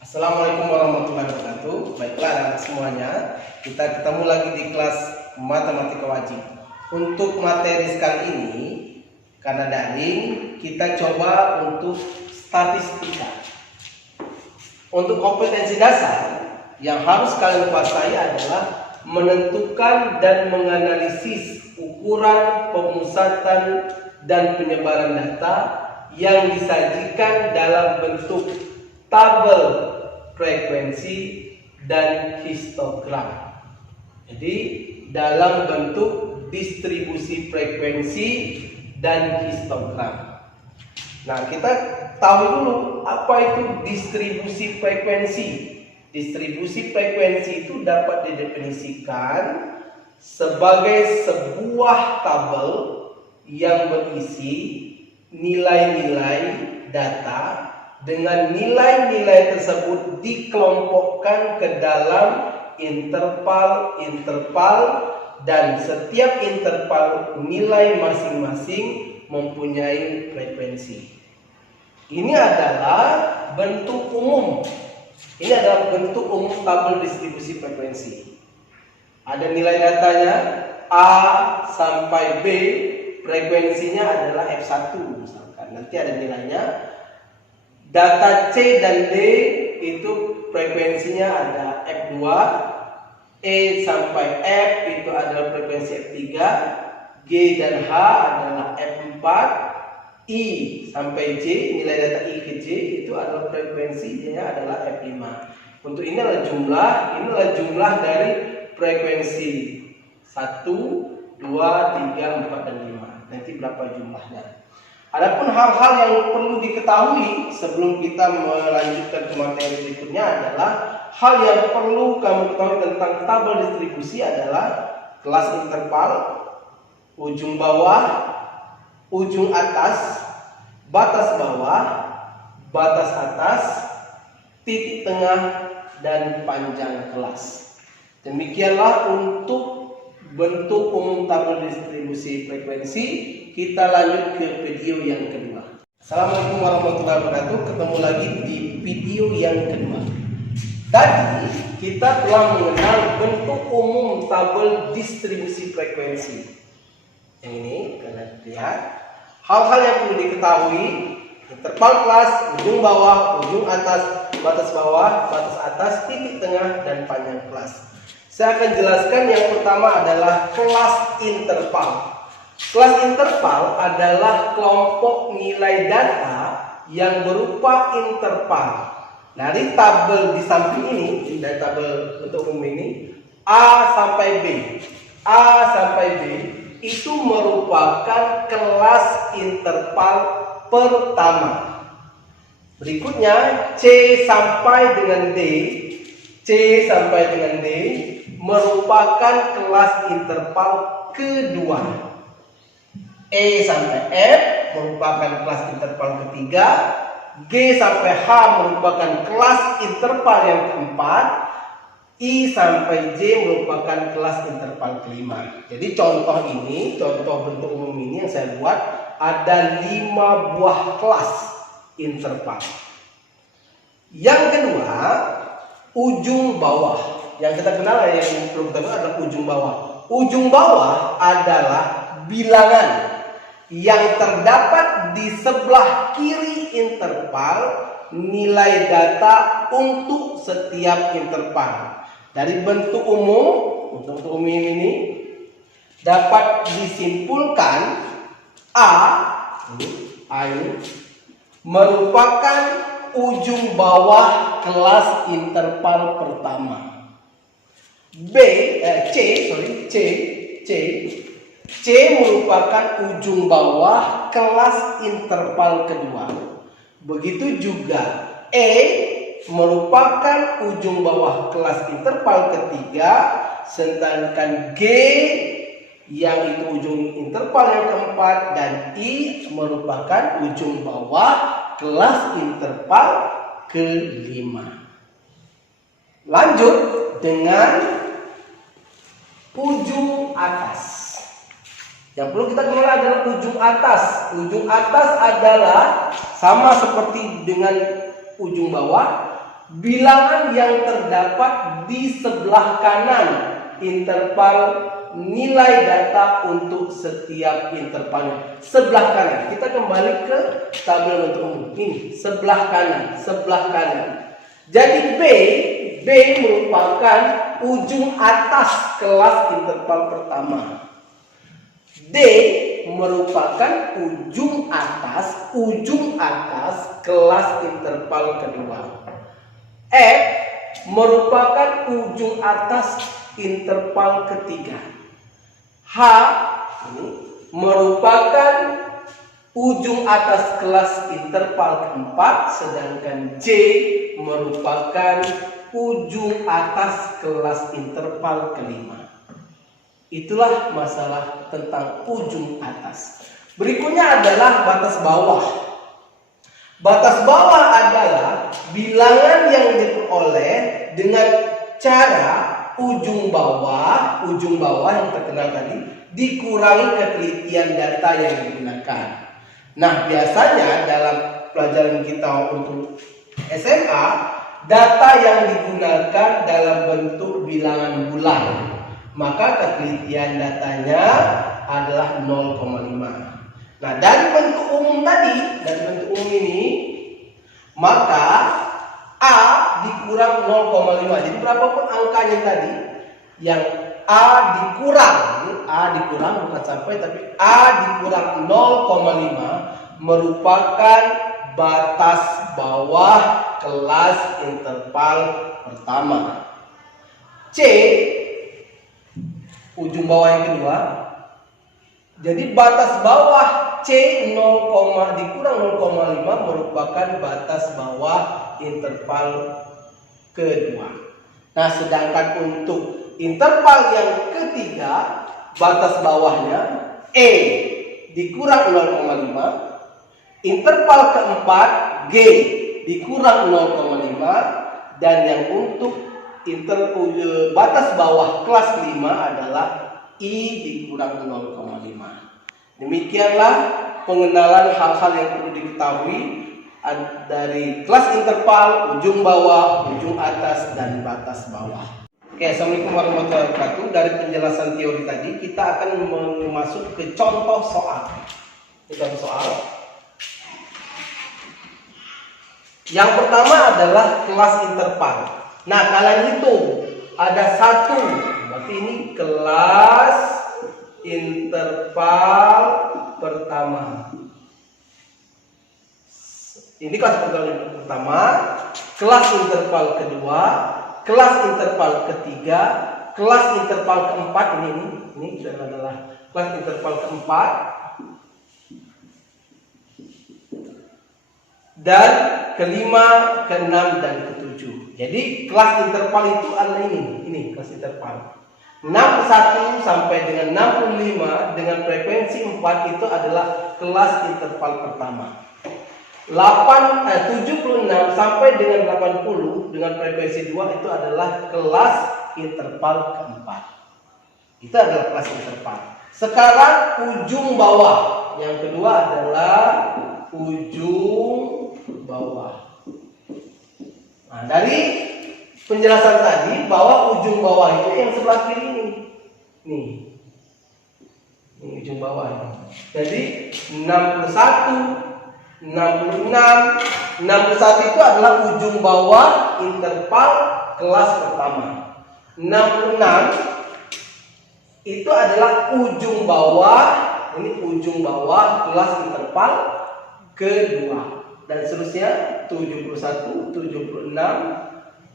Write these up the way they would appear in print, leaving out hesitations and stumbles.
Assalamualaikum warahmatullahi wabarakatuh. Baiklah anak semuanya, kita ketemu lagi di kelas matematika wajib. Untuk materi sekali ini, karena daring, kita coba untuk statistika. Untuk kompetensi dasar yang harus kalian kuasai adalah menentukan dan menganalisis ukuran, pemusatan, dan penyebaran data yang disajikan dalam bentuk tabel frekuensi dan histogram. Jadi dalam bentuk distribusi frekuensi dan histogram. Nah, kita tahu dulu apa itu distribusi frekuensi. Distribusi frekuensi itu dapat didefinisikan sebagai sebuah tabel yang berisi nilai-nilai data dengan nilai-nilai tersebut dikelompokkan ke dalam interval-interval dan setiap interval nilai masing-masing mempunyai frekuensi. Ini adalah bentuk umum. Ini adalah bentuk umum tabel distribusi frekuensi. Ada nilai datanya A sampai B, frekuensinya adalah F1 misalkan. Nanti ada nilainya. Data C dan D itu frekuensinya ada F2, E sampai F itu adalah frekuensi F3, G dan H adalah F4, I sampai J, nilai data I ke J itu adalah frekuensinya adalah F5. Untuk ini adalah jumlah dari frekuensi 1, 2, 3, 4, dan 5. Nanti berapa jumlahnya. Adapun hal-hal yang perlu diketahui sebelum kita melanjutkan ke materi berikutnya adalah hal yang perlu kamu ketahui tentang tabel distribusi adalah kelas interval, ujung bawah, ujung atas, batas bawah, batas atas, titik tengah, dan panjang kelas. Demikianlah untuk bentuk umum tabel distribusi frekuensi. Kita lanjut ke video yang kedua. Assalamualaikum warahmatullahi wabarakatuh. Ketemu lagi di video yang kedua. Tadi kita telah mengenal bentuk umum tabel distribusi frekuensi. Yang ini kalian lihat. Hal-hal yang perlu diketahui: interval kelas, ujung bawah, ujung atas, batas bawah, batas atas, titik tengah, dan panjang kelas. Saya akan jelaskan yang pertama adalah kelas interval. Kelas interval adalah kelompok nilai data yang berupa interval. Dari tabel di samping ini, dari tabel untuk umum ini, A sampai B. A sampai B itu merupakan kelas interval pertama. Berikutnya C sampai dengan D. C sampai dengan D merupakan kelas interval kedua. E sampai F merupakan kelas interval ketiga, G sampai H merupakan kelas interval yang keempat, I sampai J merupakan kelas interval kelima. Jadi contoh ini, contoh bentuk umum ini yang saya buat ada 5 buah kelas interval. Yang kedua, ujung bawah. Yang kita kenal yang perlu kita kenal adalah ujung bawah. Ujung bawah adalah bilangan yang terdapat di sebelah kiri interval nilai data untuk setiap interval. Dari bentuk umum, untuk umum ini dapat disimpulkan A ini merupakan ujung bawah kelas interval pertama. C merupakan ujung bawah kelas interval kedua. Begitu juga E merupakan ujung bawah kelas interval ketiga, sedangkan G yang itu ujung interval yang keempat, dan I merupakan ujung bawah kelas interval kelima. Lanjut dengan ujung atas. Yang perlu kita kenal adalah ujung atas. Ujung atas adalah sama seperti dengan ujung bawah, bilangan yang terdapat di sebelah kanan interval nilai data untuk setiap intervalnya. Sebelah kanan. Kita kembali ke tabel bentuk umum. Ini sebelah kanan. Jadi B merupakan ujung atas kelas interval pertama. D merupakan ujung atas kelas interval kedua. F merupakan ujung atas interval ketiga. H ini merupakan ujung atas kelas interval keempat, sedangkan J merupakan ujung atas kelas interval kelima. Itulah masalah tentang ujung atas. Berikutnya adalah batas bawah. Batas bawah adalah bilangan yang diperoleh dengan cara ujung bawah yang terkenal tadi dikurangi ketelitian data yang digunakan. Nah, biasanya dalam pelajaran kita untuk SMA, data yang digunakan dalam bentuk bilangan bulan, maka ketelitian datanya adalah 0,5. Nah, dari bentuk umum ini, maka A dikurang 0,5. Jadi berapapun angkanya tadi, yang A dikurang bukan sampai, tapi A dikurang 0,5 merupakan batas bawah kelas interval pertama. C, ujung bawah yang kedua. Jadi batas bawah C dikurang 0,5 merupakan batas bawah interval kedua. Nah, sedangkan untuk interval yang ketiga, batas bawahnya E dikurang 0,5. Interval keempat G dikurang 0,5, dan yang untuk batas bawah kelas 5 adalah I dikurang 0,5. Demikianlah pengenalan hal-hal yang perlu diketahui dari kelas interval, ujung bawah, ujung atas, dan batas bawah. Oke, assalamualaikum warahmatullahi wabarakatuh. Dari penjelasan teori tadi, kita akan masuk ke contoh soal. Yang pertama adalah kelas interval. Nah, kalian hitung ada 1, berarti ini kelas interval pertama. Ini kelas interval pertama, kelas interval kedua, kelas interval ketiga, kelas interval keempat. Ini adalah kelas interval keempat, dan kelima, keenam, dan ketujuh. Jadi kelas interval itu adalah ini kelas interval. 61 sampai dengan 65 dengan frekuensi 4 itu adalah kelas interval pertama. 76 sampai dengan 80 dengan frekuensi 2 itu adalah kelas interval keempat. Itu adalah kelas interval. Sekarang ujung bawah. Yang kedua adalah ujung bawah. Nah, dari penjelasan tadi bahwa ujung bawah itu yang sebelah kiri ini. Nih. Ini ujung bawah ini. Jadi 61, 66, 61 itu adalah ujung bawah interval kelas pertama. 66 itu adalah ujung bawah, ini ujung bawah kelas interval kedua. Dan seterusnya 71, 76,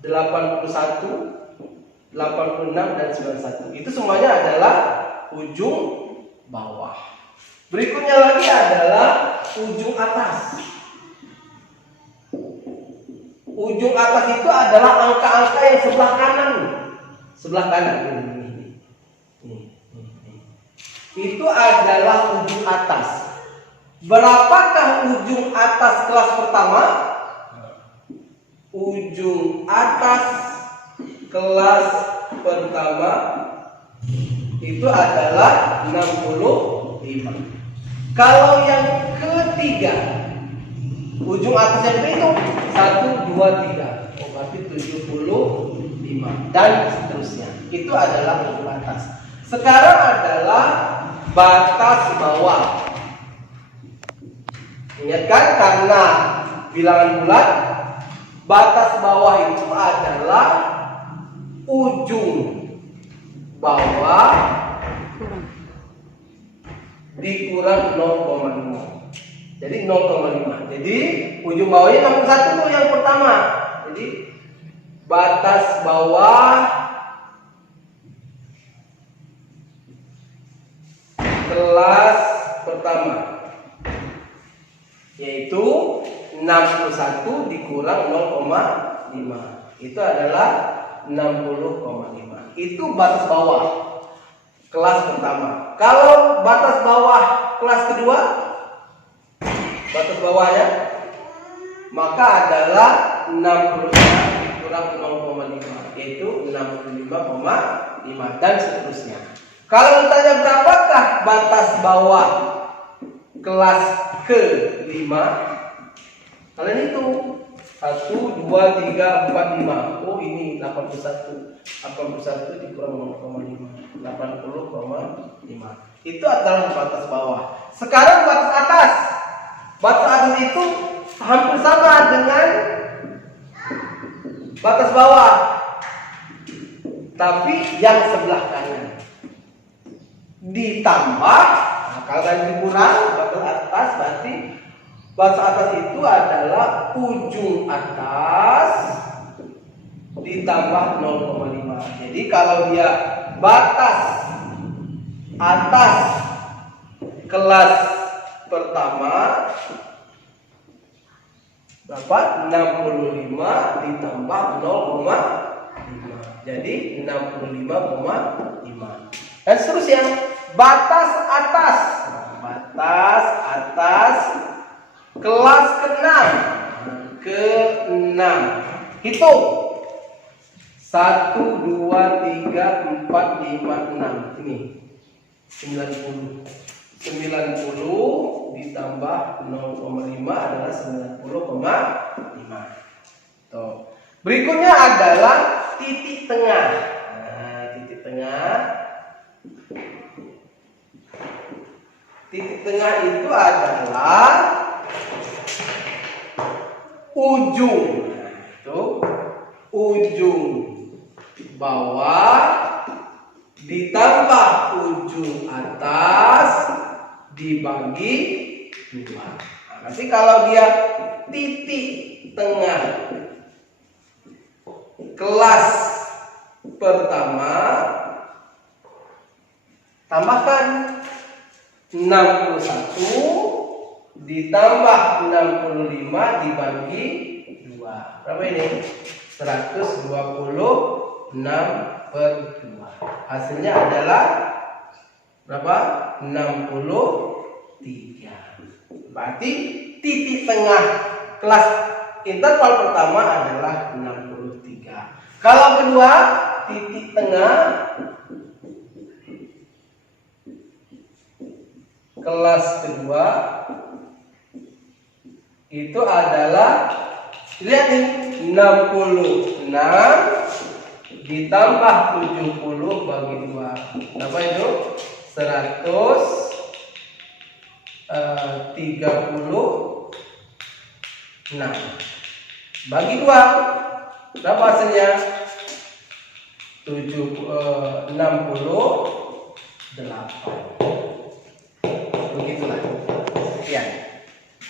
81, 86, dan 91. Itu semuanya adalah ujung bawah. Berikutnya lagi adalah ujung atas. Ujung atas itu adalah angka-angka yang sebelah kanan. Sebelah kanan ini. Itu adalah ujung atas. Berapakah ujung atas kelas pertama? Ujung atas kelas pertama itu adalah 65. Kalau yang ketiga, ujung atas yang itu 1, 2, 3. Oh, berarti 75 dan seterusnya. Itu adalah batas. Sekarang adalah batas bawah. Ingat kan, karena bilangan bulat, batas bawah itu adalah ujung bawah dikurang 0,5. Jadi 0,5. Jadi ujung bawahnya 61 tuh yang pertama. Jadi batas bawah kelas pertama yaitu 61 dikurang 0,5. Itu adalah 60,5. Itu batas bawah kelas pertama. Kalau batas bawah kelas kedua, batas bawahnya maka adalah 65 dikurang 0,5 yaitu 65,5 dan seterusnya. Kalau ditanya berapakah batas bawah kelas ke-5, kalian hitung 1, 2, 3, 4, 5. Oh ini 81 dikurang 0,5 80,5. Itu adalah batas bawah. Sekarang batas atas. Batas atas itu hampir sama dengan batas bawah, tapi yang sebelah kanan ditambah. Nah, kalau tadi dikurang batas atas, berarti batas atas itu adalah ujung atas ditambah 0,5. Jadi kalau dia batas atas kelas pertama berapa? 65 ditambah 0,5. Jadi 65,5. Dan seterusnya batas atas. Kelas ke-6. Hitung 1, 2, 3, 4, 5, 6. Ini 90 ditambah 0,5 adalah 90,5. Tuh. Berikutnya adalah titik tengah. Nah, titik tengah itu adalah ujung. Nah, itu ujung bawah ditambah ujung atas dibagi 2. Nah, nanti kalau dia titik tengah kelas pertama, tambahkan 61 ditambah 65 dibagi 2. Berapa ini? 126/2. Hasilnya adalah berapa? 63. Berarti titik tengah kelas interval pertama adalah 63. Kalau kedua, titik tengah kelas kedua itu adalah, lihat nih, 66 ditambah 70 bagi 2. Berapa itu? 136 bagi 2. Berapa hasilnya? 68. Begitulah.